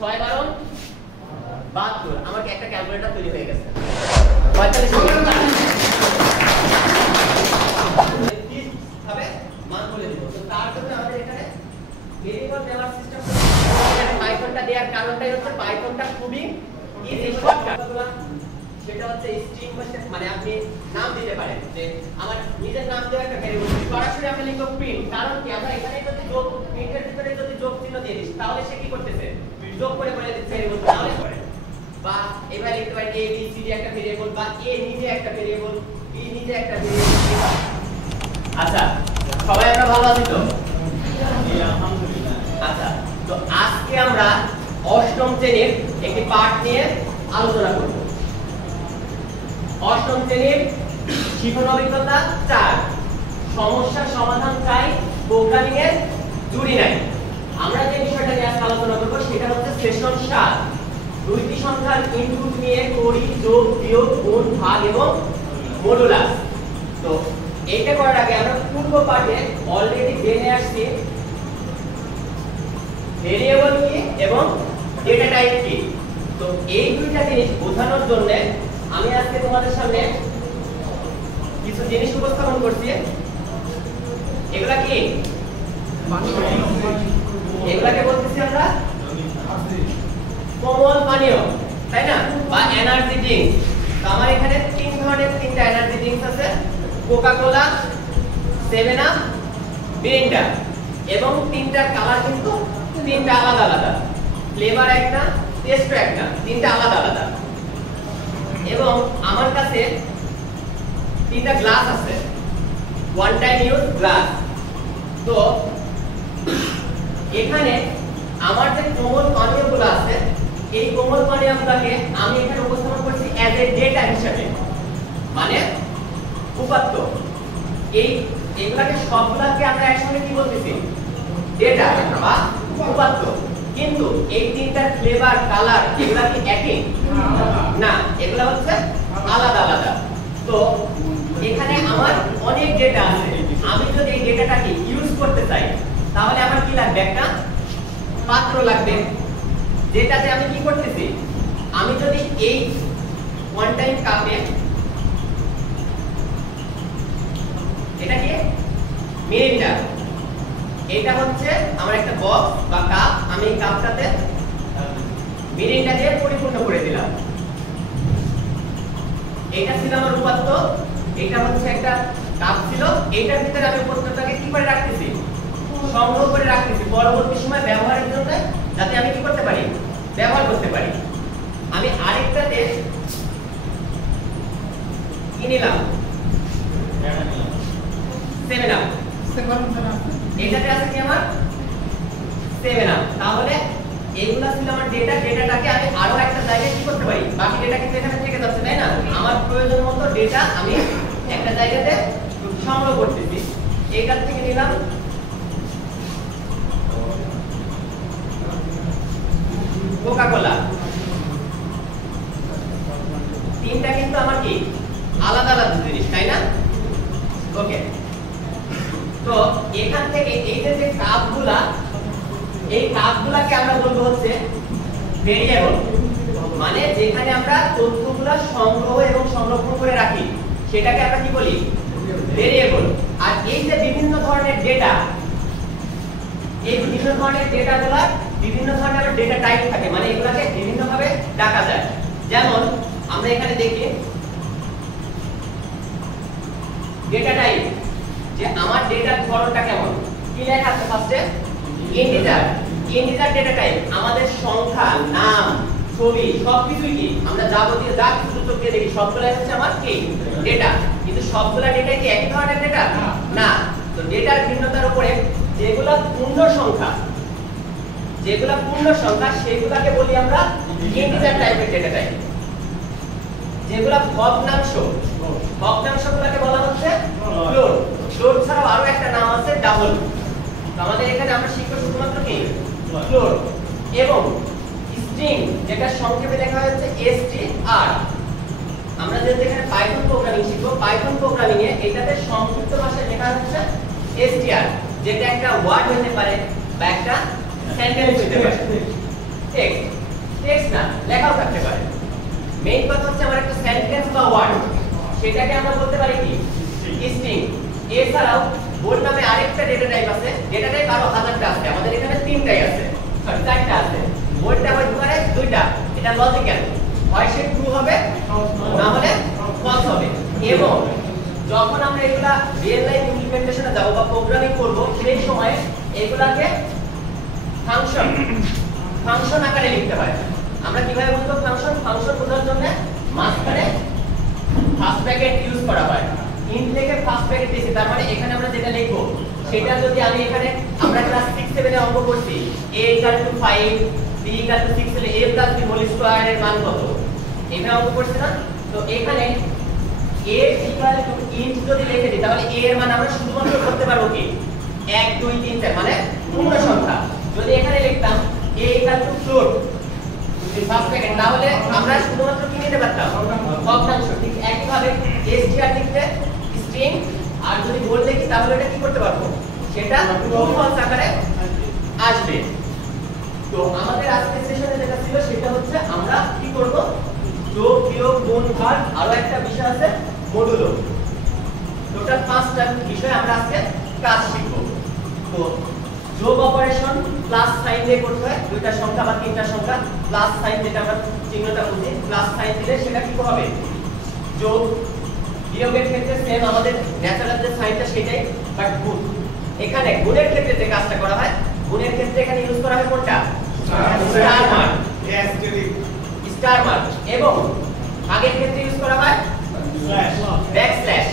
6 12 72 আমার একটা ক্যালকুলেটর তৈরি হয়ে গেছে 45 মিনিট হবে মান বলে দেব। তো তার জন্য আমাদের এখানে ভেরিয়েবল দেওয়ার সিস্টেম এখানে পাইথনটা দেওয়ার কারণটাই হচ্ছে পাইথনটা খুবই ইজি শর্টকাট। সেটা হচ্ছে স্ট্রিং মানে আপনি নাম দিতে পারেন যে আমার নিজের নাম দেওয়া একটা ভেরিয়েবল সরাসরি আমরা লিখব প্রিন্ট, কারণ কি আমরা এখানে যদি যোগ প্রিন্টের ভিতরে যদি যোগ চিহ্ন দিয়ে দিই তাহলে সে কি করতেছে যোগ করে বলে দিচ্ছে ভেরিয়েবল তাহলে করে। বা এবার লিখতে পারি a b c d একটা ভেরিয়েবল বা a নিজে একটা ভেরিয়েবল b নিজে একটা ভেরিয়েবল। আচ্ছা সবাই আমরা ভালো আছি তো? আলহামদুলিল্লাহ। আচ্ছা তো আজকে আমরা অষ্টম শ্রেণীর একটি পাঠ নিয়ে আলোচনা করব। অষ্টম শ্রেণীর শিখন অভিজ্ঞতা 4 সমস্যার সমাধান চাই প্রোগ্রামিং এর জুড়ি নাই। আমরা যে বিষয়টা নিয়ে আজকে আলোচনা করব সেটা হচ্ছে সেশন 7 দুইটি সংখ্যার ইনপুট নিয়ে করি যোগ বিয়োগ গুণ ভাগ এবং মডুলাস। তো এটা করার আগে আমরা পূর্ব পাঠে অলরেডি জেনে আসছি ভেরিয়েবল কি এবং ডেটা টাইপ কি। তো এই দুইটা জিনিস বোঝানোর জন্য আমি আজকে তোমাদের সামনে কিছু জিনিস উপস্থাপন করছি। এগুলা কি? এগুলাকে বলতেছি আমরা কোমল পানীয়, তাই না, বা এনার্জি ড্রিঙ্কস। তো আমার এখানে তিন ধরনের তিনটা এনার্জি ড্রিঙ্কস আছে, কোকা কোলা, 7 আপ, মিরিন্ডা, এবং তিনটার কালার কিন্তু তিনটা আলাদা আলাদা, ফ্লেভার একটা, টেস্ট একটা, তিনটা আলাদা আলাদা। এবং আমার কাছে তিনটা গ্লাস আছে, ওয়ান টাইম ইউজ গ্লাস। তো এখানে আমার যে কোমল পানীয়গুলো আছে এই কোমল পানীয়গুলোকে আমি এখানে উপস্থাপন করছি অ্যাজ এ ডেটা হিসেবে, মানে উপাত্ত। এইগুলাকে সবগুলাকে আমরা একসঙ্গে কি বলতেছি ডেটা বা উপাত্ত। কিন্তু এই তিনটার ফ্লেভার কালার এগুলা কি একই না, এগুলা হচ্ছে আলাদা আলাদা। তো এখানে আমার অনেক ডেটা আছে, আমি যদি এই ডেটাটাকে ইউজ করতে চাই তাহলে আমার কি লাগবে, একটা পাত্র লাগবে যেটাতে আমি কি করতেছি, আমি যদি এই ওয়ান টাইম কাপে এটা কি মিরিন্ডা, এটা হচ্ছে আমার একটা বক্স বা কাপ, আমি এই কাপটাতে মিরিন্ডা দিয়ে পরিপূর্ণ করে দিলাম। এটা ছিল আমার উপাত্ত, এটা হচ্ছে একটা কাপ ছিল, এটার ভিতরে আমি উপাত্তটাকে কি করে রাখতেছি, সংগ্রহ করে রাখতেছি পরবর্তী সময় ব্যবহারের জন্য, যাতে আমি কি করতে পারি, ব্যবহার করতে পারি। আমি আরেকটাতে কি নিলাম, 7 আপ, এটাতে আছে কি আমার 7 আপ। তাহলে এইগুলা ছিল আমার ডেটা, ডেটাটাকে আমি আরো একটা জায়গায় কি করতে পারি, বাকি ডেটা কিন্তু এখানে থেকে যাচ্ছে, তাই না, আমার প্রয়োজন মতো ডেটা আমি একটা জায়গাতে সংগ্রহ করতেছি। এইটার থেকে নিলাম কোকা কোলা, তিনটা কিন্তু আমার কি আলাদা আলাদা জিনিস, তাই না? ওকে, তো এখান থেকে এই যে কাপগুলা, এই কাপগুলাকে আমরা বলবো হচ্ছে ভেরিয়েবল, মানে যেখানে আমরা তথ্যগুলা সংগ্রহ এবং সংরক্ষণ করে রাখি সেটাকে আমরা কি বলি, ভেরিয়েবল। আর এই যে বিভিন্ন ধরনের ডেটা, এই বিভিন্ন ধরনের ডেটাগুলা বিভিন্ন ধরনের ডেটা টাইপ থাকে, মানে এগুলাকে বিভিন্ন ভাবে ডাকা যায়। যেমন আমরা এখানে দেখি ডেটা টাইপ, যে আমার ডেটার ধরনটা কেমন, কি লেখা আছে ফার্স্টে, ইন্টিজার। ইন্টিজার ডেটা টাইপ আমাদের সংখ্যা, নাম, ছবি সবকিছুই কি আমরা যাবতীয় যা কিছু সূচক দিয়ে দেখি সবগুলাই হচ্ছে আমার কি ডেটা। কিন্তু সবগুলা ডেটা কি একই ধরনের ডেটা না। তো ডেটার ভিন্নতার উপরে যেগুলা পূর্ণ সংখ্যা, যেগুলা পূর্ণ সংখ্যা সেগুলাকে বলি আমরা ইন্টিজার টাইপের ডেটা টাইপ। যেগুলা ভগ্নাংশ, ভগ্নাংশগুলোকে বলা হচ্ছে ফ্লোট। ফ্লোট ছাড়াও আরো একটা নাম আছে ডাবল। তো আমাদের এখানে আমরা শিখব শুধুমাত্র কি ফ্লোট। এবং স্ট্রিং, যেটা সংক্ষেপে লেখা হচ্ছে str। আমরা যেহেতু এখানে পাইথন প্রোগ্রামিং শিখব, পাইথন প্রোগ্রামিং এ এটাতে সংক্ষিপ্ত ভাষায় লেখা হচ্ছে str, যেটা একটা ওয়ার্ড হতে পারে বা একটা সেন্টেন্স হতে পারে, টেক্সট। সেটাকে আমরা বলতে পারি কি স্ট্রিং। এছাড়াও বোর্ড নামে আরেকটা ডেটা টাইপ আছে, ডেটা টাইপ আরো হাজারটা আছে, আমাদের এখানে তিনটাই আছে, সরি চারটা আছে। বোর্ডটা হইতে পারে দুইটা, এটা লজিক্যাল, হয় সে ট্রু হবে না হলে ফলস হবে। এবং যখন আমরা এগুলা রিয়েল লাইফ ইমপ্লিমেন্টেশনে যাব বা প্রোগ্রামিং করব, সেই সময় এগুলাকে ফাংশন আকারে লিখতে হয়। আমরা কিভাবে বুঝবো ফাংশন? ফাংশন বোঝার জন্য মাঝখানে ফার্স্ট ব্র্যাকেট ইউজ করা হয়। ইন থেকে ফার্স্ট ব্র্যাকেট দিয়েছি, তার মানে এখানে আমরা যেটা লিখব সেটা যদি আমি এখানে, আমরা ক্লাস 6 7 এ অঙ্ক করছি a = 5 b = 6 হলে a + b হোল স্কয়ার এর মান কত, এটা অঙ্ক করছি না? তো এখানে a = int যদি লিখে দিই, তাহলে a এর মান আমরা শুধুমাত্র করতে পারবো কি 1 2 3 4, মানে পূর্ণ সংখ্যা। যদি এখানে লিখতাম a = float ফার্স্ট ব্র্যাকেট, তাহলে আমরা শুধুমাত্র কি নিতে পারতাম ভগ্নাংশ। ঠিক একইভাবে str লিখতে স্ট্রিং, আর যদি বল লিখি তাহলে এটা কি করতে পারবো, সেটা ট্রু ফলস আকারে আসবে। তো আমাদের আজকের সেশনে যেটা ছিল সেটা হচ্ছে আমরা কি করব, যোগ বিয়োগ গুণ ভাগ, আরো একটা বিষয় আছে মডুলো। টোটাল 5টা বিষয় আমরা আজকে কাজ শিখব। তো যোগ অপারেশন প্লাস সাইন দিয়ে করতে হয়, দুইটা সংখ্যা বা তিনটা সংখ্যা প্লাস সাইন, যেটা আমরা চিহ্নটা বুঝি, প্লাস সাইন দিলে সেটা কি হবে যোগ। বিয়োগের ক্ষেত্রে সেম, আমাদের ন্যাচারাল যে সাইনটা সেটাই, বাট গুণ। এখানে গুণের ক্ষেত্রে যে কাজটা করা হয়, গুণের ক্ষেত্রে এখানে ইউজ করা হয় কোনটা, স্টার মার্ক, স্টার মার্ক। এবং ভাগের ক্ষেত্রে ইউজ করা হয় ব্যাকস্ল্যাশ।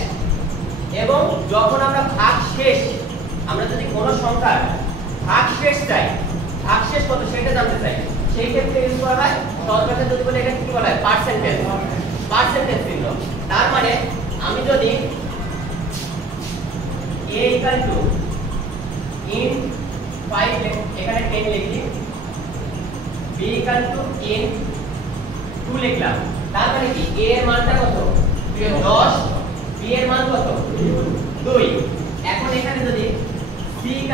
এবং যখন আমরা ভাগ শেষ, আমরা যদি কোনো সংখ্যার ভাগ শেষ চাই, ভাগ শেষ কত সেটা জানতে চাই, সেই ক্ষেত্রে ইউজ করা হয় সহজ ভাষায় যদি বলি, এটা কি বলা হয় পার্সেন্টেজ, পার্সেন্টেজ চিহ্ন। তার মানে আমি যদি a = int 5 এখানে 10 লিখি, b = int 2 লিখলাম, তার মানে কি a এর মানটা কত 10, b এর মান কত 2। এখন এখানে যদি c =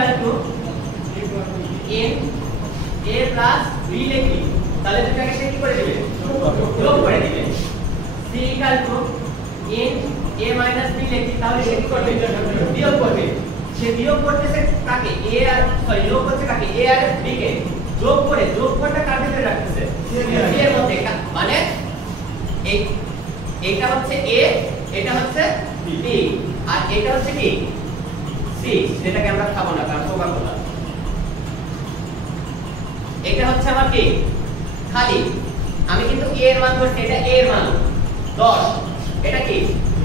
int a + b লিখি, তাহলে দুটাকে সে কি করে দিবে, যোগ করে দিবে। c = int a - b লিখি, তাহলে সে কি করবে, বিয়োগ করবে। সে বিয়োগ করতেছে কাকে, a আর সরি যোগ করছে কাকে, a আর b কে যোগ করে, যোগফলটা কার ভিতরে রাখতেছে, c এর মধ্যে। মানে এইটা হচ্ছে a, এটা হচ্ছে b, আর এটা হচ্ছে কি c, যেটাকে আমরা খাবো না কারণ কোকা-কোলা। এটা হচ্ছে আমার কি খালি, আমি কিন্তু a এর মান করছি, এটা a এর মান 10, এটা কি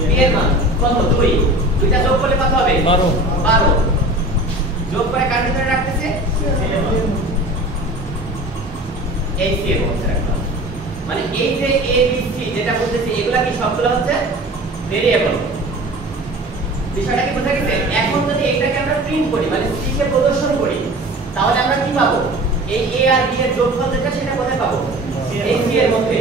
b এর মান কত 2, দুইটা যোগ করলে কত হবে 12। যোগ করে কার ভিতরে রাখতেছে, এই c এর মধ্যে রাখলাম। মানে এই যে a b c যেটা বলতেছি, এগুলা কি সবগুলো হচ্ছে ভেরিয়েবল। বিষয়টা কি বোঝা গেছে? এখন যদি এটাকে আমরা প্রিন্ট করি, মানে c কে প্রদর্শন করি, তাহলে আমরা কি পাবো, এই a আর b এর যোগফল যেটা সেটা কোথায় পাবো, এই c এর মধ্যে।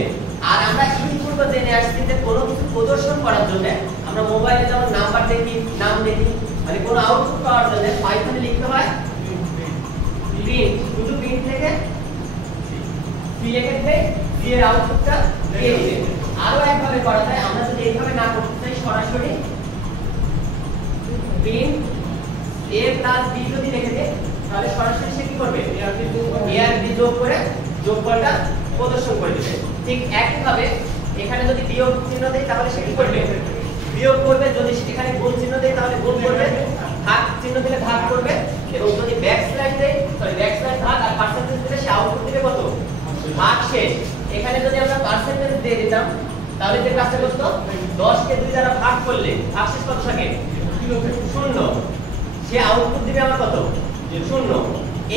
আর আমরা ইনপুট জেনে আসছি যে কোনো কিছু প্রদর্শন করার জন্য আমরা মোবাইলে যেমন নাম্বার দেখি, নাম দেখি, মানে কোনো আউটপুট পাওয়ার জন্য পাইথনে লিখতে হয় প্রিন্ট, শুধু প্রিন্ট থেকে c লিখে c এর আউটপুটটা দিয়ে দিবে। আরো একভাবে করা যায়, আমরা যদি এইভাবে না করতে চাই, সরাসরি প্রিন্ট a + b যদি লিখে দেই, তাহলে সরাসরি সে কি করবে, a আর b যোগ করে যোগফলটা প্রদর্শন করে দিবে। ঠিক একইভাবে এখানে যদি বিয়োগ চিহ্ন দেই, তাহলে সে কি করবে, বিয়োগ করবে। যদি এখানে গুণ চিহ্ন দেই, তাহলে গুণ করবে। ভাগ চিহ্ন দিলে ভাগ করবে। এবং যদি ব্যাকস্ল্যাশ দেই, সরি ব্যাকস্ল্যাশ ভাগ আর পার্সেন্টেজ দিলে সে আউটপুট দিবে কত, ভাগ শেষ। এখানে যদি আমরা পার্সেন্টেজ দিয়ে দিতাম, তাহলে যে কাজটা করতে, 10 কে 2 দ্বারা ভাগ করলে ভাগশেষ কত থাকে 0, সে আউটপুট দিবে আমার কত 0।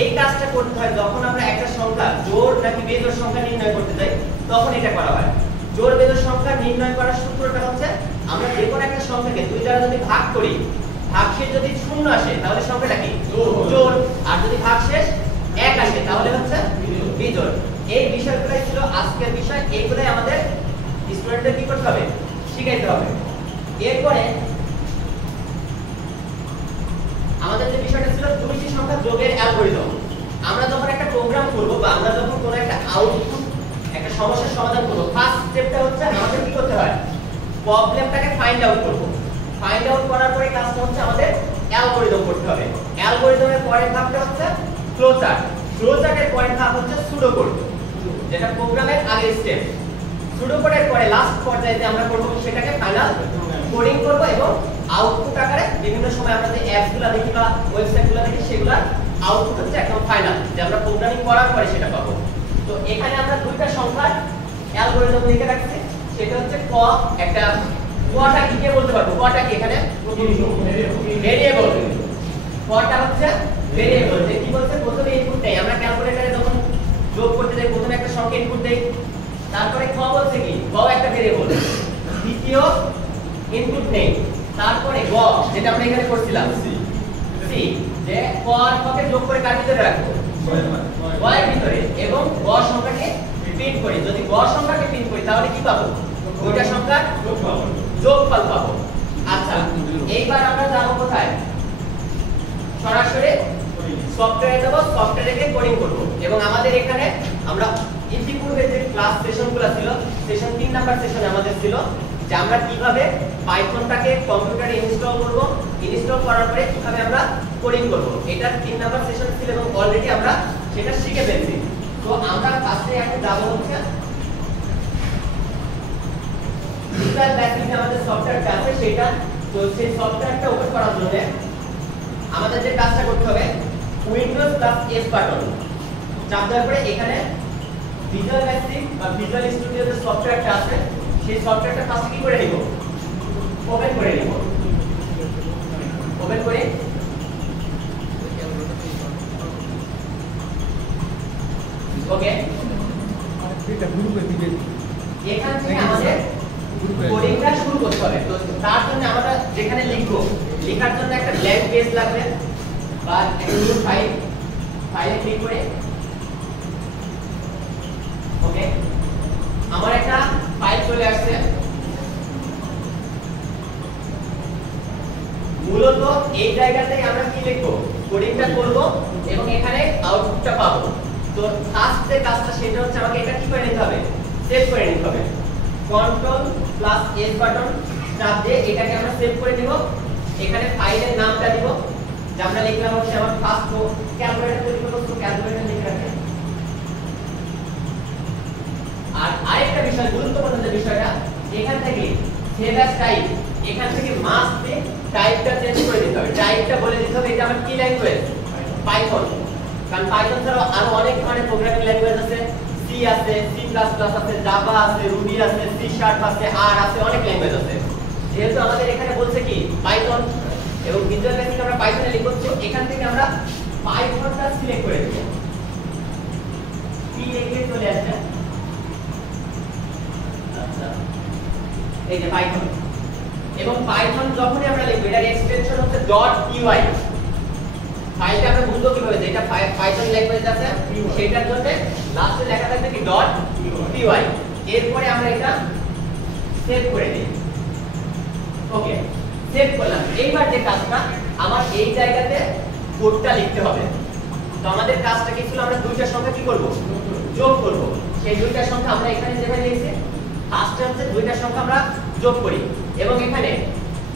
এই কাজটা করতে হয় যখন আমরা একটা সংখ্যা জোড় নাকি বেজোড় সংখ্যা নির্ণয় করতে চাই, তখন এটা করা হয়। জোড় বেজোড় সংখ্যা নির্ণয় করার সূত্রটা হচ্ছে, আমরা যে কোনো একটা সংখ্যাকে 2 দ্বারা যদি ভাগ করি, ভাগশেষ যদি 0 আসে তাহলে সংখ্যাটা কি জোড়, আর যদি ভাগশেষ 1 আসে তাহলে হচ্ছে বিজোড়। এই বিষয়গুলাই ছিল আজকের বিষয়, এইগুলাই আমাদের স্টুডেন্টদের কি করতে হবে, শিখাইতে হবে। এরপরে আমাদের যে বিষয়টা ছিল দুইটি সংখ্যা যোগের অ্যালগরিদম। আমরা যখন একটা প্রোগ্রাম করব বা আমরা যখন কোনো একটা আউটপুট, একটা সমস্যার সমাধান করব, ফার্স্ট স্টেপটা হচ্ছে আমাদের কি করতে হয়, প্রবলেমটাকে ফাইন্ড আউট করব। ফাইন্ড আউট করার পরে কাজটা হচ্ছে আমাদের অ্যালগরিদম করতে হবে। অ্যালগরিদমের পরের ধাপটা হচ্ছে ফ্লোচার্ট। ফ্লোচার্টের পরের ধাপ হচ্ছে সুডোকোড, যেটা প্রোগ্রামের আগের স্টেপ। সুডোকোডের পরে লাস্ট পর্যায়ে আমরা করব সেটাকে ফাইনাল কোডিং করব এবং আউটপুট আকারে বিভিন্ন সময় আমরা যে অ্যাপসগুলো দেখি বা ওয়েবসাইটগুলো দেখি সেগুলো আউটপুট হচ্ছে একদম ফাইনাল, যে আমরা প্রোগ্রামিং করার পরে সেটা পাবো। তো এখানে আমরা দুইটা সংখ্যার অ্যালগরিদম লিখে রাখছি, সেটা হচ্ছে ক একটা কটা কি কে বলতে পারবো, কটা কি এখানে ভেরিয়েবল, কটা হচ্ছে ভেরিয়েবল। যে কি বলছে প্রথমে ইনপুট দেই, আমরা ক্যালকুলেটরে যখন যোগ করতে যাই প্রথমে একটা সংখ্যা ইনপুট দেই, তারপরে ক বলছে কি ক একটা ভেরিয়েবল, দ্বিতীয় ইনপুট নেই, তারপরে গ যেটা আমরা এখানে করছিলাম সি, যে ক আর ক কে যোগ করে কার ভিতরে রাখবো গ এর ভিতরে, এবং গ সংখ্যাকে প্রিন্ট করি। যদি গ সংখ্যাকে প্রিন্ট করি তাহলে কি পাবো, দুইটা সংখ্যার যোগফল পাবো। আচ্ছা এইবার আমরা যাব কোথায়, সরাসরি সফটওয়্যারে যাব, সফটওয়্যারে গিয়ে কোডিং করব। এবং আমাদের এখানে আমরা ইতিপূর্বে যে ক্লাস সেশনগুলো ছিল, সেশন 3 নাম্বার সেশনে আমাদের ছিল যে আমরা কিভাবে পাইথনটাকে কম্পিউটারে ইনস্টল করব, ইনস্টল করার পরে কিভাবে আমরা কোডিং করব, এটা 3 নাম্বার সেশন ছিল এবং অলরেডি আমরা সেটা শিখে ফেলছি। তো আমরা ফার্স্টে এখন যাব হচ্ছে ভিজুয়াল বেসিক আমাদের সফটওয়্যারটা আছে সেটা। তো সেই সফটওয়্যারটা ওপেন করার জন্য আমাদের যে কাজটা করতে হবে, উইন্ডোজ প্লাস এস বাটন চাপ দেওয়ার পরে এখানে ভিজুয়াল বেসিক বা ভিজুয়াল স্টুডিও যে সফটওয়্যারটা আছে সেই সফটওয়্যারটা ফার্স্ট কি করে নিব, ওপেন করে নিব। ওপেন করে ওকে, এখান থেকে আমাদের কোডিংটা শুরু করতে হবে। তো তার জন্য আমরা যেখানে লিখবো, লেখার জন্য একটা ব্ল্যাঙ্ক পেজ লাগবে বা একটা নিউ ফাইলে ক্লিক করে ওকে, আমার একটা ফাইল চলে আসছে। মূলত এই জায়গাতেই আমরা কি লিখবো, কোডিংটা করব এবং এখানে আউটপুটটা পাবো। তো ফার্স্ট যে কাজটা সেটা হচ্ছে আমাকে এটা কি করে নিতে হবে, সেভ করে নিতে হবে। কন্ট্রোল প্লাস এস বাটন চাপ দিয়ে এটাকে আমরা সেভ করে নিব। এখানে ফাইলের নামটা দিব, যে আমরা লিখলাম হচ্ছে আমার ফার্স্ট ক্যালকুলেটর তৈরি করব, তো ক্যালকুলেটর লিখে রাখেন। আর আরেকটা বিষয় গুরুত্বপূর্ণ যে বিষয়টা, এখান থেকে সেভ অ্যাজ টাইপ, এখান থেকে মাস্ট বি টাইপটা চেঞ্জ করে দিতে হবে। টাইপটা বলে দিতে হবে এটা আমার কি ল্যাঙ্গুয়েজ, পাইথন। কারণ পাইথন ছাড়াও আরো অনেক ধরনের প্রোগ্রামিং ল্যাঙ্গুয়েজ আছে, সি আছে, সি প্লাস প্লাস আছে, জাভা আছে, রুবি আছে, সি শার্প আছে, আর আছে, অনেক ল্যাঙ্গুয়েজ আছে। যেহেতু আমাদের এখানে বলছে কি পাইথন এবং ভিজুয়াল বেসিক আমরা পাইথনে লিখব, তো এখান থেকে আমরা পাইথনটা সিলেক্ট করে দেব। কি লিখে চলে আসছে, আচ্ছা এই যে পাইথন। এবং পাইথন যখনই আমরা লিখব এটার এক্সটেনশন হচ্ছে .py। ফাইলটা আমরা বুঝবো কিভাবে, যেটা পাইথন ল্যাঙ্গুয়েজ আছে সেটার জন্য লাস্টে লেখা থাকবে কি .py। এরপরে আমরা এটা সেভ করে দিই। ওকে, সেভ করলাম। এইবার যে কাজটা, আমার এই জায়গাতে কোডটা লিখতে হবে। তো আমাদের কাজটা কি ছিল, আমরা দুইটা সংখ্যা কি করব, যোগ করব। সেই দুইটা সংখ্যা আমরা এখানে যেভাবে লিখছি, ফার্স্টে হচ্ছে দুইটা সংখ্যা আমরা যোগ করি। এবং এখানে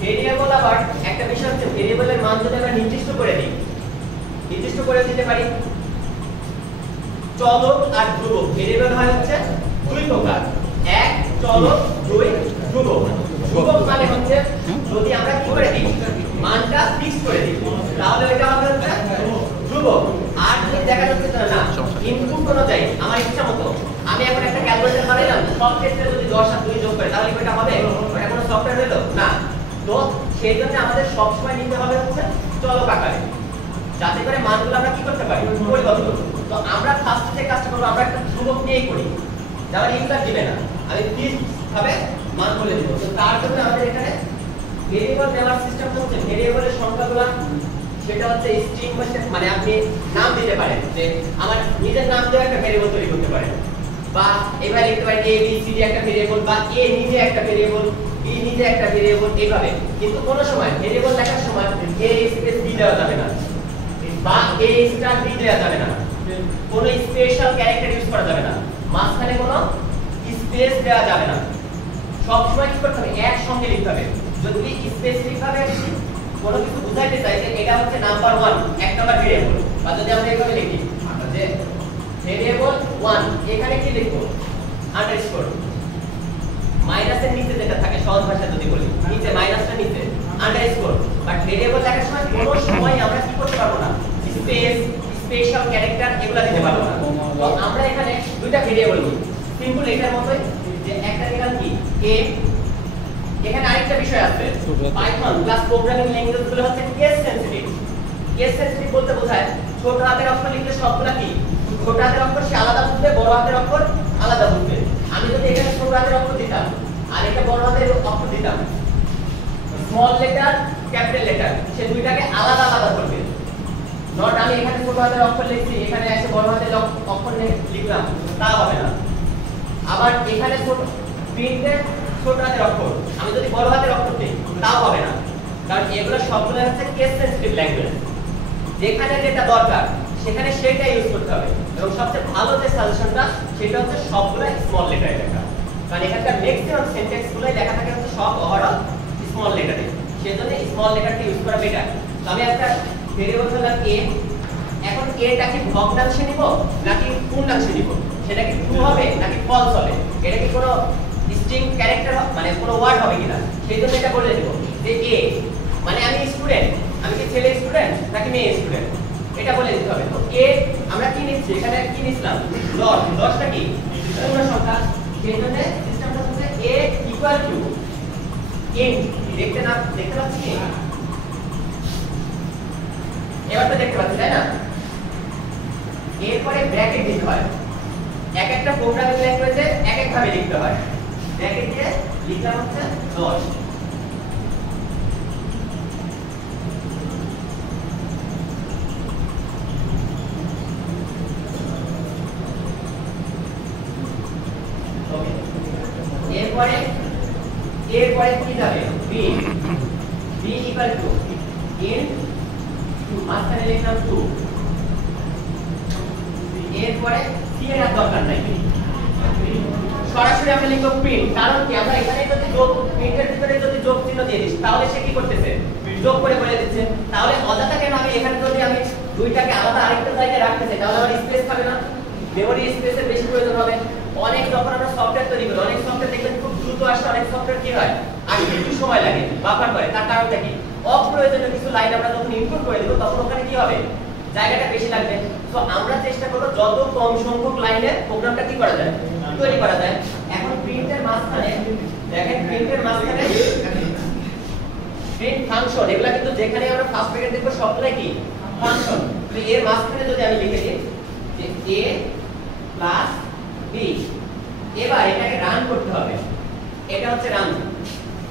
ভেরিয়েবল, আবার একটা বিষয় হচ্ছে ভেরিয়েবলের মান যদি আমরা নির্দিষ্ট করে দিই, নির্দিষ্ট করে দিতে পারি। চলক আর ধ্রুবক, ভেরিয়েবল হয় হচ্ছে দুই প্রকার, এক চলক, দুই ধ্রুবক। ধ্রুবক মানে হচ্ছে যদি আমরা কি করে দিই, মানটা ফিক্স করে দিই, তাহলে এটা হবে হচ্ছে ধ্রুবক। আর যদি দেখা যাচ্ছে না ইনপুট অনুযায়ী আমার ইচ্ছা মতো আমি এখন একটা ক্যালকুলেটর বানাইলাম, সব ক্ষেত্রে যদি 10 আর 2 যোগ করে তাহলে এটা হবে, এটা কোনো সফটওয়্যার হলো না। তো সেই জন্য আমাদের সব সময় নিতে হবে হচ্ছে চলক আকারে, যাতে করে মানগুলো আমরা কি করতে পারি, পরিবর্তন। তো আমরা ফার্স্ট যে কাজটা করব, আমরা একটা ধ্রুবক নিয়েই করি, যারা ইউজার দিবে না, আমি ফিক্স ভাবে মান বলে দেব। তো তার জন্য আমাদের এখানে ভেরিয়েবল দেওয়ার সিস্টেমটা হচ্ছে ভেরিয়েবলের সংখ্যাগুলো সেটা হচ্ছে স্ট্রিং, মানে আপনি নাম দিতে পারেন, যে আমার নিজের নাম দিয়ে একটা ভেরিয়েবল তৈরি করতে পারেন, বা এবার লিখতে পারেন a b c d একটা ভেরিয়েবল, বা a নিজে একটা ভেরিয়েবল, b নিজে একটা ভেরিয়েবল, এইভাবে। কিন্তু কোন সময় ভেরিয়েবল লেখার সময় a স্পেস b দেওয়া যাবে না, বা a স্টার b দেওয়া যাবে না, কোনো স্পেশাল ক্যারেক্টার ইউজ করা যাবে না, মাঝখানে কোনো স্পেস দেওয়া যাবে না। সব সময় কি করতে হবে একসঙ্গে লিখতে হবে যদি স্পেসিফিক ভাবে কোনো কিছু বুঝাইতে চাই যে এটা হচ্ছে নাম্বার 1 এক নাম্বার ভেরিয়েবল বা যদি আমরা এইভাবে লিখি যে ভেরিয়েবল 1 এখানে কি লিখবো আন্ডারস্কোর মাইনাসের নিচে যেটা থাকে সহজ ভাষায় যদি বলি নিচে মাইনাসটা নিচে আন্ডারস্কোর বাট ভেরিয়েবল লেখার সময় কোনো সময় আমরা কি করতে পারবো না স্পেস স্পেশাল ক্যারেক্টার এগুলা দিতে পারবো না তো আমরা এখানে দুইটা ভেরিয়েবল নিই সিম্পল এটার মতোই যে একটা নিলাম কি a এখানে আরেকটা বিষয় আছে পাইথন প্লাস প্রোগ্রামিং ল্যাঙ্গুয়েজ গুলো হচ্ছে কেস সেনসিটিভ বলতে বোঝায় ছোট হাতের অক্ষর লিখলে সবগুলা কি ছোট হাতের অক্ষর সে আলাদা বুঝবে বড় হাতের অক্ষর আলাদা বুঝবে আমি যদি এখানে ছোট হাতের অক্ষর দিতাম আর এটা বড় হাতের অক্ষর দিতাম স্মল লেটার ক্যাপিটাল লেটার সে দুইটাকে আলাদা আলাদা করবে নট আমি এখানে ছোট হাতের অক্ষর লিখছি এখানে এসে বড় হাতের অক্ষর লিখলাম তা হবে না আবার এখানে ছোট প্রিন্টের ছোট হাতের অক্ষর আমি যদি বড় হাতের অক্ষর দিই তাও হবে না কারণ এগুলো সবগুলো হচ্ছে কেস সেনসিটিভ ল্যাঙ্গুয়েজ যেখানে যেটা দরকার সেখানে সেটা ইউজ করতে হবে এবং সবচেয়ে ভালো যে সাজেশনটা সেটা হচ্ছে সবগুলো স্মল লেটারে লেখা কারণ এখানকার ম্যাক্সিমাম সেন্টেন্স গুলোই লেখা থাকে হচ্ছে সব ওভারঅল স্মল লেটারে সেজন্য স্মল লেটারটা ইউজ করা বেটার তো আমি একটা ভেরিয়েবল ধরলাম a এখন এটা কি ভগ্নাংশে নিব নাকি পূর্ণাংশে নিব সেটা কি ট্রু হবে নাকি ফলস হবে এটা কি কোনো স্ট্রিং ক্যারেক্টার মানে কোনো ওয়ার্ড হবে কিনা সেই জন্য এটা বলে দেব যে a মানে আমি স্টুডেন্ট আমি কি ছেলে স্টুডেন্ট নাকি মেয়ে স্টুডেন্ট এটা বলে দিতে হবে তো a আমরা কি নিচ্ছি এখানে কি নিছিলাম 10 টা কি পূর্ণ সংখ্যা সেই জন্য সিস্টেমটা হচ্ছে a ইকুয়াল টু int দেখতে পাচ্ছি কি এবার তো দেখতে পাচ্ছি তাই না এরপরে ব্র্যাকেট দিতে হয় এক একটা প্রোগ্রামিং ল্যাঙ্গুয়েজে এক এক ভাবে লিখতে হয় ব্র্যাকেট দিয়ে লিখলাম হচ্ছে 10 এরপরে কি যাবে b ইকুয়াল টু int মাঝখানে লিখলাম 2 এরপরে c এর আর দরকার নাই সরাসরি আমরা লিখব প্রিন্ট কারণ কি আমরা এখানে যদি যোগ প্রিন্টের ভিতরে যদি যোগ চিহ্ন দিয়ে দিই তাহলে সে কি করতেছে যোগ করে বলে দিচ্ছে তাহলে অযথা কেন আমি এখানে যদি আমি দুইটাকে আলাদা আরেকটা জায়গায় রাখতে চাই তাহলে আমার স্পেস পাবে না মেমরি স্পেসের বেশি প্রয়োজন হবে অনেক যখন আমরা সফটওয়্যার তৈরি করি অনেক সফটওয়্যার দেখবেন খুব দ্রুত আসে অনেক সফটওয়্যার কি হয় আগে একটু সময় লাগে বাফার করে তার কারণটা কি অপ্রয়োজনীয় কিছু লাইন আমরা যখন ইনপুট করে দেব তখন ওখানে কি হবে জায়গাটা বেশি লাগবে তো আমরা চেষ্টা করব যত কম সংখ্যক লাইনে প্রোগ্রামটা কি করা যায় তৈরি করা যায় এখন প্রিন্টের মাঝখানে দেখেন প্রিন্টের মাঝখানে প্রিন্ট ফাংশন এগুলা কিন্তু যেখানে আমরা ফার্স্ট ব্র্যাকেট দেখব সবগুলাই কি ফাংশন তো এর মাঝখানে যদি আমি লিখে দিই যে a প্লাস b এবার এটাকে রান করতে হবে এটা হচ্ছে রান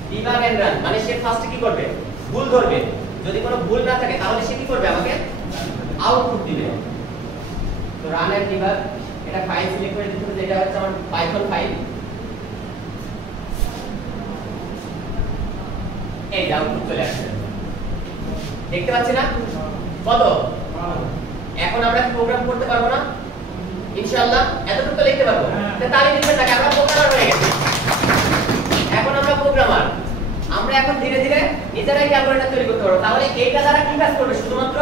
ডিবাগ এন্ড রান মানে সে ফার্স্টে কি করবে ভুল ধরবে যদি কোনো ভুল না থাকে তাহলে সে কি করবে আমাকে আউটপুট দিবে তো রান এন্ড ডিবাগ এটা ফাইল সিলেক্ট করে দিতে হবে এটা হচ্ছে আমার পাইথন ফাইল এই আউটপুট চলে আসছে দেখতে পাচ্ছি না কত এখন আমরা প্রোগ্রাম করতে পারবো না ইনশাআল্লাহ এতটুকু তো লিখতে পারবো তাহলে দিবেন না আমরা প্রোগ্রামার হয়ে গেছি এখন আমরা প্রোগ্রামার আমরা এখন ধীরে ধীরে নিজেরাই ক্যালকুলেটর তৈরি করতে পারবো তাহলে এইটা দ্বারা কি কাজ করবে শুধুমাত্র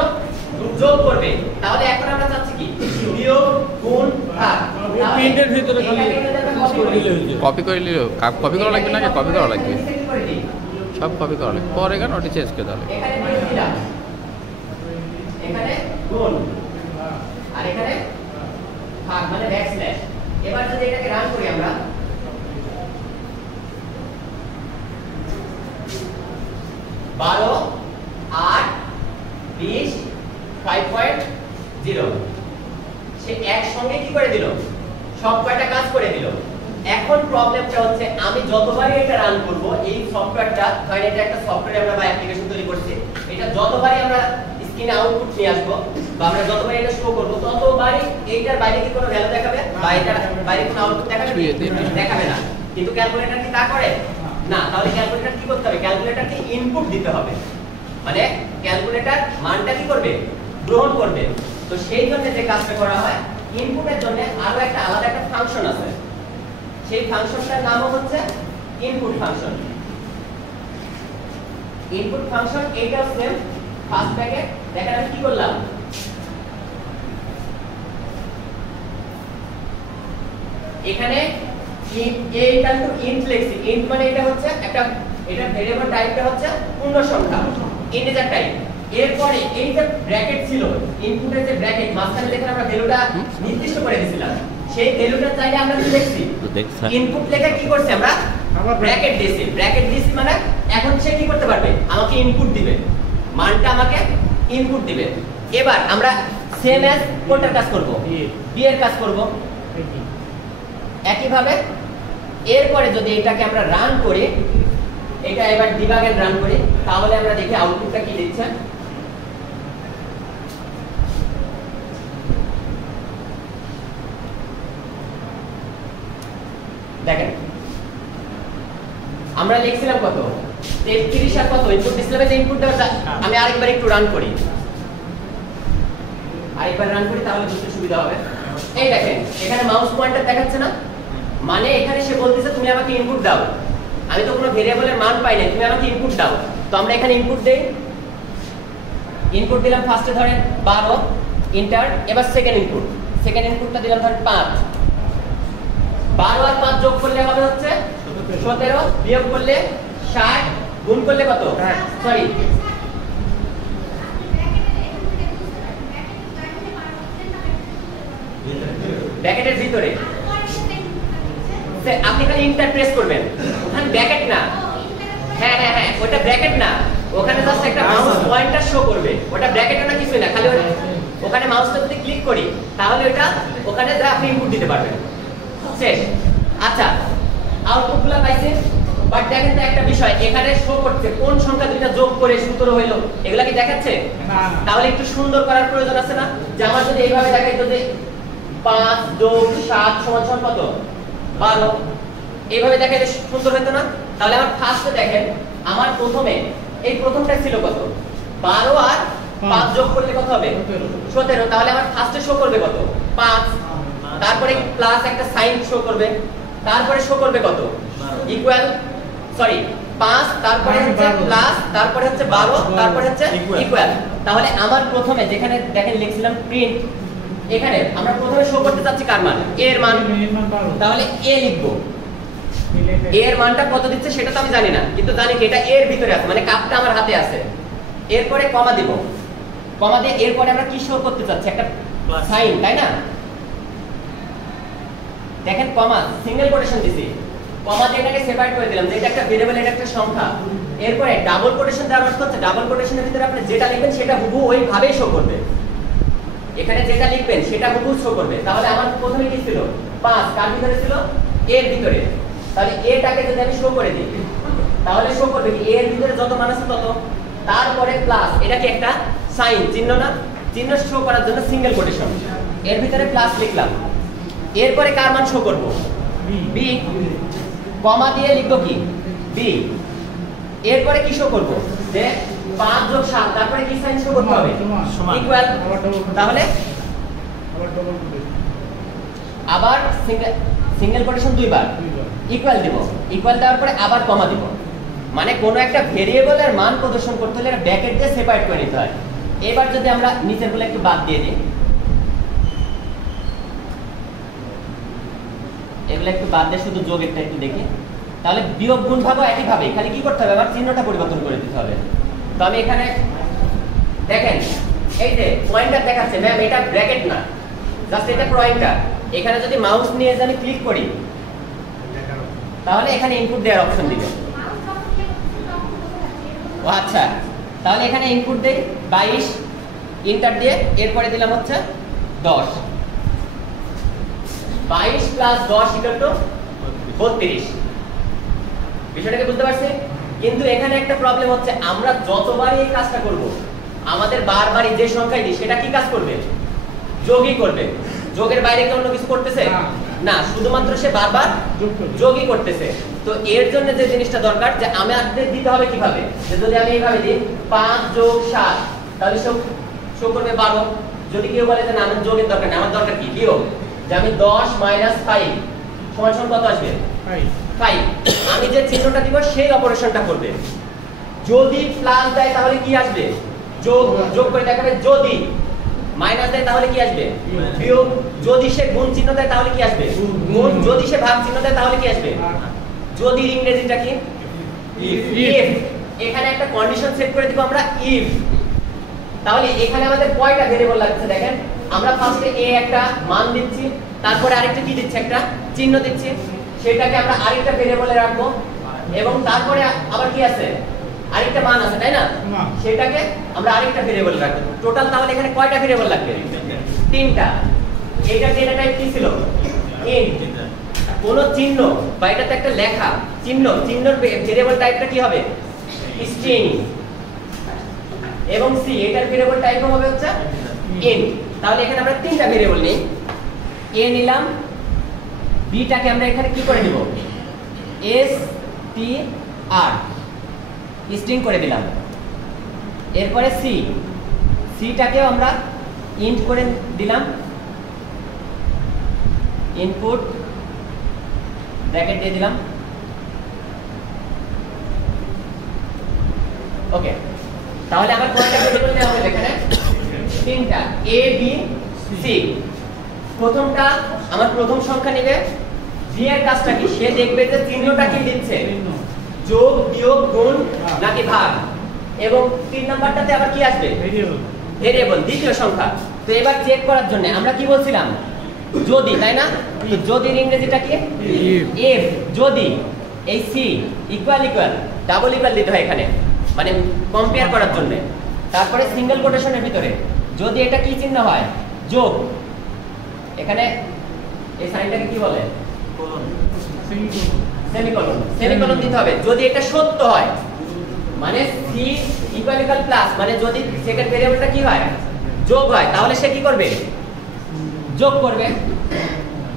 যোগ করবে তাহলে এখন আমরা চাচ্ছি কি বিয়োগ গুণ ভাগ প্রিন্টের ভিতরে খালি কপি করে নিলেও কপি করা লাগবে না কপি করা লাগবে সব কপি করা লাগবে পরে কেন ওটা চেঞ্জ করে তাহলে এখানে বিয়োগ দিলাম এখানে গুণ আর এখানে ভাগ মানে ব্যাকস্ল্যাশ এবার যদি এটাকে রান করি আমরা 12 8 20 5.0 সে একসঙ্গে কি করে দিল সব কয়টা কাজ করে দিল এখন প্রবলেমটা হচ্ছে আমি যতবারই এটা রান করব এই সফটওয়্যারটা ধরেন এটা একটা সফটওয়্যার আমরা বা অ্যাপ্লিকেশন তৈরি করছি এটা যতবারই আমরা স্ক্রিনে আউটপুট নিয়ে আসবো বা আমরা যতবারই এটা শো করব ততবারই এইটার বাইরে কি কোনো ভ্যালু দেখাবে বা এটার বাইরে কোনো আউটপুট দেখাবে না কিন্তু ক্যালকুলেটর কি তা করে না তাহলে ক্যালকুলেটর কি করতে হবে ক্যালকুলেটরকে ইনপুট দিতে হবে মানে ক্যালকুলেটর মানটা কি করবে গ্রহণ করবে তো সেই জন্য যে কাজটা করা হয় ইনপুটের জন্য আরো একটা আলাদা একটা ফাংশন আছে সেই ফাংশনটার নাম হচ্ছে ইনপুট ফাংশন। ইনপুট ফাংশন এইটাও সেম ফার্স্ট ব্র্যাকেট। দেখেন আমি কি করলাম, এখানে a ইকুয়াল টু ইন্ট লিখছি। ইন্ট মানে এটা হচ্ছে একটা, এটা ভেরিয়েবল টাইপটা হচ্ছে পূর্ণ সংখ্যা, ইন্টিজার টাইপ। এরপরে এই যে ব্র্যাকেট ছিল, ইনপুটের যে ব্র্যাকেট মাঝখানে যেখানে আমরা ভ্যালুটা নির্দিষ্ট করে দিয়েছিলাম, সেই ভ্যালুটা চাইলে আমরা কি দেখছি, ইনপুট লেখা কি করছি আমরা ব্র্যাকেট দিয়েছি। ব্র্যাকেট দিয়েছি মানে এখন সে কি করতে পারবে, আমাকে ইনপুট দিবে, মানটা আমাকে ইনপুট দিবে। এবার আমরা সেম অ্যাজ কোনটার কাজ করব, বি এর কাজ করব একইভাবে। এরপরে যদি এটাকে আমরা রান করি, এটা এবার ডিবাগে রান করি, তাহলে আমরা দেখি আউটপুটটা কি দিচ্ছে। দেখেন আমরা লিখছিলাম কত 33 আর কত ইনপুট দিছিলাম, যে ইনপুট দেওয়া। আমি আরেকবার একটু রান করি, তাহলে বুঝতে সুবিধা হবে। এই দেখেন এখানে মাউস পয়েন্টার দেখাচ্ছে না, মানে এখানে সে বলতেছে তুমি আমাকে ইনপুট দাও। আমি তো কোনো ভেরিয়েবলের মান পাই না, তুমি আমাকে ইনপুট দাও। তো আমরা এখানে ইনপুট দেই, ইনপুট দিলাম ফার্স্টে ধরেন 12 এন্টার। এবার সেকেন্ড ইনপুটটা দিলাম ধরেন 5। 12 আর 5 যোগ করলে হবে হচ্ছে 17, বিয়োগ করলে 60, গুণ করলে কত, সরি ব্র্যাকেটের ভিতরে আপনি খালি ইন্টার প্রেস করবেন, ওখানে ব্র্যাকেট না। হ্যাঁ হ্যাঁ হ্যাঁ, ওটা ব্র্যাকেট না, ওখানে জাস্ট একটা মাউস পয়েন্টার শো করবে, ওটা ব্র্যাকেট না, কিছুই না। খালি ওখানে মাউসটা যদি ক্লিক করি তাহলে ওটা ওখানে যা আপনি ইনপুট দিতে পারবেন, শেষ। আচ্ছা আউটপুটগুলো পাইছেন, বাট দেখেন তো একটা বিষয়, এখানে শো করছে কোন সংখ্যা দুইটা যোগ করে 17 হইলো, এগুলা কি দেখাচ্ছে? তাহলে একটু সুন্দর করার প্রয়োজন আছে না? যে আমার যদি এইভাবে দেখাইতো যে 5 যোগ 7 সমান কত 12, এইভাবে দেখাইলে সুন্দর হতো না? তাহলে আমার ফার্স্টে দেখেন, আমার প্রথমে এই প্রথমটা ছিল কত 12 আর 5 যোগ করলে কত হবে 17। তাহলে আমার ফার্স্টে শো করবে কত 5, তারপরে প্লাস একটা সাইন শো করবে, তারপরে শো করবে কত ইকুয়াল, সরি 5, তারপরে হচ্ছে প্লাস, তারপরে হচ্ছে 12, তারপরে হচ্ছে ইকুয়াল। তাহলে আমার প্রথমে যেখানে দেখেন লিখছিলাম প্রিন্ট, এখানে আমরা প্রথমে শো করতে চাচ্ছি কার মান, a এর মান। তাহলে a লিখবো, a এর মানটা কত দিচ্ছে সেটা তো আমি জানি না, কিন্তু জানি কি এটা a এর ভিতরে আছে, মানে কাপটা আমার হাতে আছে। এরপরে কমা দিব, কমা দিয়ে এরপরে আমরা কি শো করতে চাচ্ছি, একটা সাইন, তাই না? দেখেন কমা সিঙ্গেল কোটেশন দিছি, কমা দিয়ে এটাকে সেপারেট করে দিলাম যে এটা একটা ভেরিয়েবল, এটা একটা সংখ্যা। এরপরে ডাবল কোটেশন দেওয়ার অর্থ হচ্ছে ডাবল কোটেশনের ভিতরে আপনি যেটা লিখবেন সেটা হুবহু ওইভাবেই শো করবে, এখানে যেটা লিখবেন সেটা হুবহু শো করবে। তাহলে আমার প্রথমে কি ছিল 5, কার ভিতরে ছিল এর ভিতরে। তাহলে এটাকে যদি আমি শো করে দিই তাহলে শো করবে কি এর ভিতরে যত মান আছে তত, তারপরে প্লাস, এটা কি একটা সাইন চিহ্ন না, চিহ্ন শো করার জন্য সিঙ্গেল কোটেশন, এর ভিতরে প্লাস লিখলাম। এরপরে কার মান শো করব বি, কমা দিয়ে লিখব কি বি। এরপরে কি শো করব যে 5 যোগ 7, তারপরে কি সাইন শো করতে হবে ইকুয়াল। তাহলে আবার সিঙ্গেল কোটেশন দুইবার ইকুয়াল দিব, ইকুয়াল দেওয়ার পরে আবার কমা দিব। মানে কোন একটা ভেরিয়েবলের মান প্রদর্শন করতে হলে ব্র্যাকেট দিয়ে সেপারেট করে নিতে হয়। এবার যদি আমরা নিচের গুলো একটু বাদ দিয়ে দিই, এগুলো একটু বাদ দিয়ে শুধু যোগ একটা একটু দেখি, তাহলে বিয়োগ গুণ ভাগও একই ভাবে, খালি কি করতে হবে, আবার চিহ্নটা পরিবর্তন করে দিতে হবে। তো আমি এখানে দেখেন এই যে পয়েন্টার দেখাচ্ছে, ম্যাম এটা ব্র্যাকেট না, জাস্ট এটা পয়েন্টার। এখানে যদি মাউস নিয়ে আমি ক্লিক করি তাহলে এখানে ইনপুট দেওয়ার অপশন দিবে। ও আচ্ছা, তাহলে এখানে ইনপুট দেই 22, এন্টার দিয়ে এরপরে দিলাম হচ্ছে 10। 22 প্লাস 10 ইকুয়াল টু 32। বিষয়টাকে বুঝতে পারছি? কিন্তু এখানে একটা প্রবলেম হচ্ছে, আমরা যতবারই এই কাজটা করব আমাদের বারবারই যে সংখ্যাই দিই সেটা কি কাজ করবে, যোগই করবে। যোগের বাইরে কি অন্য কিছু করতেছে না, শুধুমাত্র সে বারবার যোগই করতেছে। তো এর জন্য যে জিনিসটা দরকার, যে আমি আপনাদের দিতে হবে কিভাবে, যে যদি আমি এইভাবে দিই 5 যোগ 7, তাহলে শো করবে 12। যদি কেউ বলে যে না আমার যোগের দরকার নেই, আমার দরকার কি বিয়োগ, যে আমি 10 - 5 সমান সমান কত আসবে 5 আমি যে চিহ্নটা দিব সেই অপারেশনটা করবে যদি প্লাস দেয় তাহলে কি আসবে যোগ যোগ করে দেখাবে যদি মাইনাস দেয় তাহলে কি আসবে বিয়োগ যদি সে গুণ চিহ্ন দেয় তাহলে কি আসবে গুণ যদি সে ভাগ চিহ্ন দেয় তাহলে কি আসবে যদি ইংরেজিটা কি ইফ এখানে একটা কন্ডিশন সেট করে দিব আমরা ইফ তাহলে এখানে আমাদের কয়টা ভেরিয়েবল লাগছে দেখেন আমরা ফার্স্টে a একটা মান দিচ্ছি তারপরে আরেকটা কি দিচ্ছি একটা চিহ্ন দিচ্ছি সেটাকে আমরা আরেকটা ভেরিয়েবলে রাখবো এবং তারপরে আবার কি আছে আরেকটা মান আছে তাই না সেটাকে আমরা আরেকটা ভেরিয়েবল রাখবো টোটাল তাহলে এখানে কয়টা ভেরিয়েবল লাগবে তিনটা এটা ডেটা টাইপ কি ছিল ইন্ট কোন চিহ্ন বা এটাতে একটা লেখা চিহ্নর ভেরিয়েবল টাইপটা কি হবে স্ট্রিং এবং সি এটার ভেরিয়েবল টাইপ হবে হচ্ছে ইন্ট তাহলে এখানে আমরা তিনটা ভেরিয়েবল নেই a নিলাম b টাকে আমরা এখানে কি করে দেব s t r স্ট্রিং করে দিলাম এরপরে c টাকেও আমরা ইন্ট করে দিলাম ইনপুট ব্র্যাকেট দিয়ে দিলাম ওকে তাহলে আমার কয়টা ভেরিয়েবল নেওয়া হবে এখানে তিনটা a b c প্রথমটা আমার প্রথম সংখ্যা নেবে b এর কাজটা কি সে দেখবে যে চিহ্নটা কি দিচ্ছে যোগ বিয়োগ গুণ নাকি ভাগ এবং তিন নাম্বারটাতে আবার কি আসবে ভেরিয়েবল দ্বিতীয় সংখ্যা তো এবার চেক করার জন্য আমরা কি বলছিলাম যদি তাই না তো যদির ইংরেজিটা কি ইফ যদি এই সি ইকুয়াল ডাবল ইকুয়াল দিতে হয় এখানে মানে কম্পেয়ার করার জন্য তারপরে সিঙ্গেল কোটেশনের ভিতরে যদি এটা কি চিহ্ন হয় যোগ এখানে এই সাইনটাকে কি বলে সেমিকোলন দিতে হবে যদি এটা সত্য হয় মানে সি ইকুয়াল প্লাস মানে যদি সেকেন্ড ভেরিয়েবলটা কি হয় যোগ হয় তাহলে সে কি করবে যোগ করবে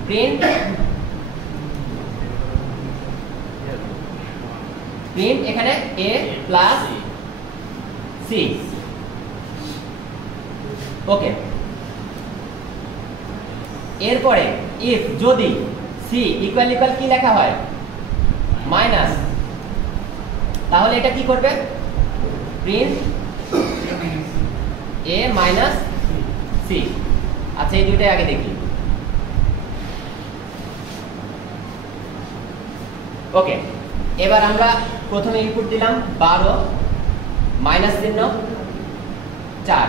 প্রিন্ট এখানে a প্লাস c ওকে এরপরে if যদি c ইকুয়াল কি লেখা হয় মাইনাস তাহলে এটা কি করবে প্রিন্ট a মাইনাস c আচ্ছা এই দুইটাই আগে দেখি ওকে এবার আমরা প্রথমে ইনপুট দিলাম 12 মাইনাস চিহ্ন 4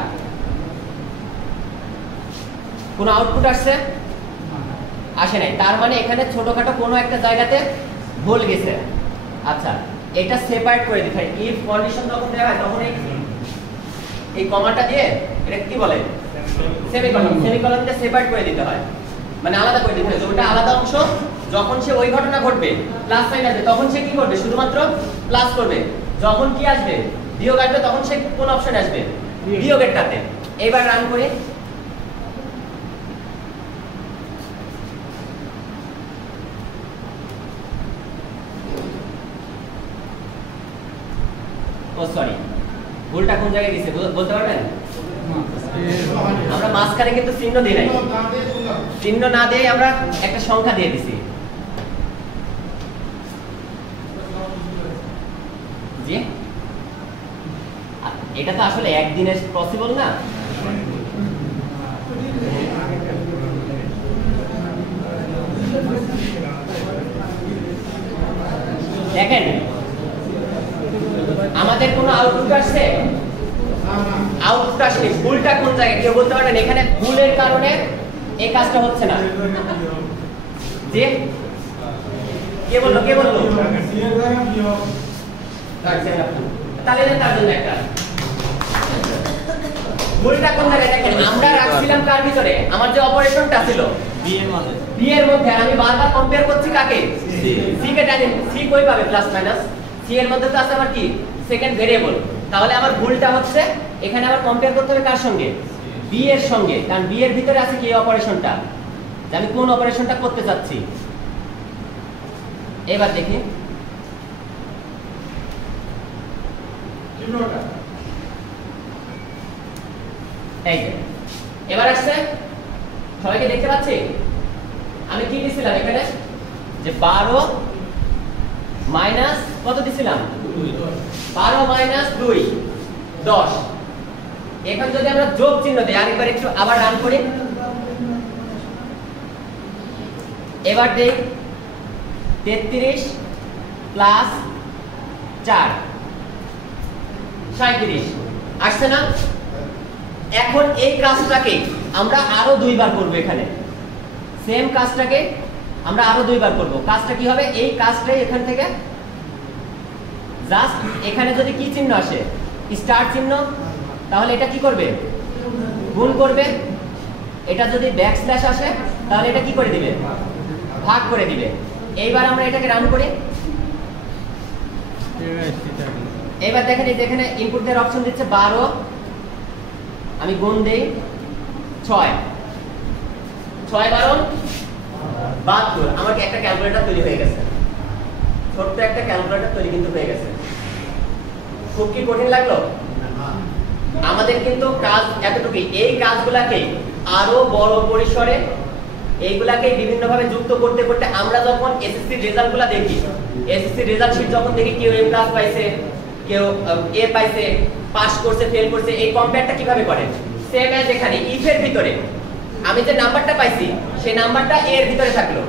কোন আউটপুট আসছে আসে নাই তার মানে এখানে ছোটখাটো কোনো একটা জায়গাতে ভুল গেছে আচ্ছা এটা সেপারেট করে দিতে হয় ইফ কন্ডিশন যখন দেওয়া হয় তখন এই কমাটা দিয়ে এটা কি বলে সেমিকোলনটা সেপারেট করে দিতে হয় মানে আলাদা করে দিতে হয় ওটা আলাদা অংশ যখন সে ওই ঘটনা ঘটবে প্লাস সাইন আসবে তখন সে কি করবে শুধুমাত্র প্লাস করবে যখন কি আসবে বিয়োগ আসবে তখন সে কোন অপশন আসবে বিয়োগেরটাতে এবার রান করি ও সরি ভুলটা কোন জায়গায় গেছে বলতে পারবেন আমরা মাঝখানে কিন্তু চিহ্ন দিই নাই চিহ্ন না দিয়ে আমরা একটা সংখ্যা দিয়ে দিছি জি এটা তো আসলে একদিনে পসিবল না দেখেন আমাদের কোনো আউটপুট আসছে আউটপুট আসলে ভুলটা কোন জায়গায় কেউ বলতে পারবেন এখানে ভুলের কারণে এই কাজটা হচ্ছে না যে কে বললো তাহলে তার জন্য একটা ভুলটা কোন জায়গায় দেখেন আমরা রাখছিলাম কার ভিতরে আমার যে অপারেশনটা ছিল বি এর মধ্যে আমি বারবার কম্পেয়ার করছি কাকে সি কে জানেন সি কই পাবে প্লাস মাইনাস সি এর মধ্যে তো আছে আমার কি সেকেন্ড ভেরিয়েবল তাহলে আমার ভুলটা হচ্ছে এখানে আবার কম্পেয়ার করতে হবে কার সঙ্গে বি এর সঙ্গে কারণ বি এর ভিতরে আছে কি অপারেশনটা আমি কোন অপারেশনটা করতে যাচ্ছি এবার দেখি এই যে এবার আসছে সবাইকে দেখতে পাচ্ছি আমি কি দিছিলাম এখানে যে 12 মাইনাস কত দিছিলাম 12 মাইনাস 2 10। এখন যদি আমরা যোগ চিহ্ন দেই, আরেকবার একটু আবার রান করি, এবার দেই 33 প্লাস 4 37 আসছে না? এখন এই কাজটাকে আমরা আরো দুইবার করব, এখানে সেম কাজটাকে আমরা আরো দুইবার করব। কাজটা কি হবে? এই কাজটাই এখান থেকে জাস্ট এখানে যদি কি চিহ্ন আসে স্টার চিহ্ন, তাহলে এটা কি করবে? গুণ করবে। এটা যদি ব্যাকস্ল্যাশ আসে তাহলে এটা কি করে দিবে? ভাগ করে দিবে। এইবার আমরা এটাকে রান করি। এবার দেখেন এই যেখানে ইনপুট দেওয়ার অপশন দিচ্ছে 12, আমি গুণ দেই 6 6 12 72। আমার একটা ক্যালকুলেটর তৈরি হয়ে গেছে, ছোট্ট একটা ক্যালকুলেটর তৈরি কিন্তু হয়ে গেছে। খুব কি কঠিন লাগলো? আমাদের কিন্তু কাজ এতটুকুই। এই কাজগুলাকে আরো বড় পরিসরে এইগুলাকে বিভিন্ন ভাবে যুক্ত করতে করতে আমরা যখন এসএসসি রেজাল্টগুলো দেখি, এসএসসি রেজাল্ট শিট যখন দেখি কেউ এ প্লাস পাইছে, কেউ এ পাইছে, পাস করছে, ফেল করছে, এই কম্পেয়ারটা কিভাবে করে? সেম অ্যাজ এখানে ইফ এর ভিতরে আমি যে নাম্বারটা পাইছি সেই নাম্বারটা এ এর ভিতরে থাকলো,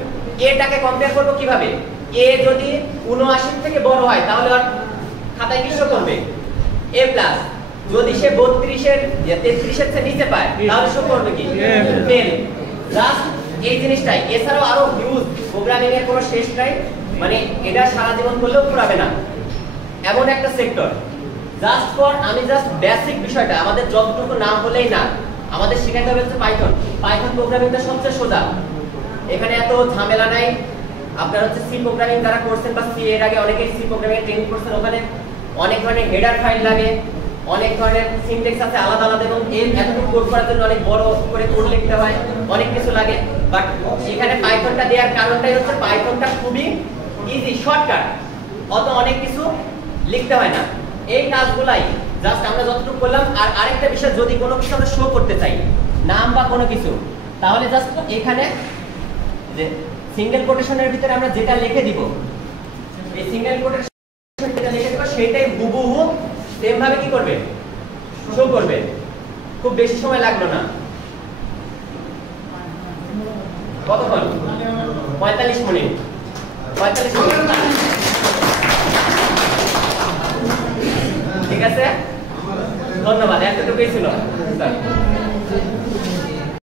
এটাকে কম্পেয়ার করব কিভাবে? এ যদি 79 থেকে বড় হয় তাহলে আর খাতায় কি শো করবে? এ প্লাস। যদি সে 32 এর 33 এর চেয়ে নিচে পায় তাহলে শো করবে কি? ফেল। জাস্ট এই জিনিসটাই, এছাড়াও আরো হিউজ প্রোগ্রামিং এর কোনো শেষ নাই, মানে এটা সারা জীবন করলেও পুরাবে না এমন একটা সেক্টর। জাস্ট ফর আমি জাস্ট বেসিক বিষয়টা আমাদের যতটুকু না হলেই না, আমাদের শেখাতে হবে হচ্ছে পাইথন। পাইথন প্রোগ্রামিংটা সবচেয়ে সোজা, এখানে এত ঝামেলা নাই। আপনারা হচ্ছে সি প্রোগ্রামিং যারা করছেন বা সি এর আগে অনেকেই সি প্রোগ্রামিং ট্রেনিং করছেন, ওখানে অনেক ধরনের হেডার ফাইল লাগে, অনেক ধরনের সিনট্যাক্স আছে আলাদা আলাদা, এবং এর এতটুকু কোড করার জন্য অনেক বড় করে কোড লিখতে হয়, অনেক কিছু লাগে। বাট এখানে পাইথনটা দেওয়ার কারণটাই হচ্ছে পাইথনটা খুবই ইজি, শর্টকাট, অত অনেক কিছু লিখতে হয় না। এই কাজগুলাই জাস্ট আমরা যতটুকু করলাম। আর আরেকটা বিষয়, যদি কোনো কিছু আমরা শো করতে চাই, নাম বা কোনো কিছু, তাহলে জাস্ট এখানে যে সিঙ্গেল কোটেশনের ভিতরে আমরা যেটা লিখে দিব, এই সিঙ্গেল কোটেশন যেটা লিখে দিব সেটাই হুবহু সেম ভাবে কি করবে? শো করবে। খুব বেশি সময় লাগলো না, কতক্ষণ? 45 মিনিট। 45 মিনিট, ঠিক আছে। ধন্যবাদ, এতটুকুই ছিল স্যার।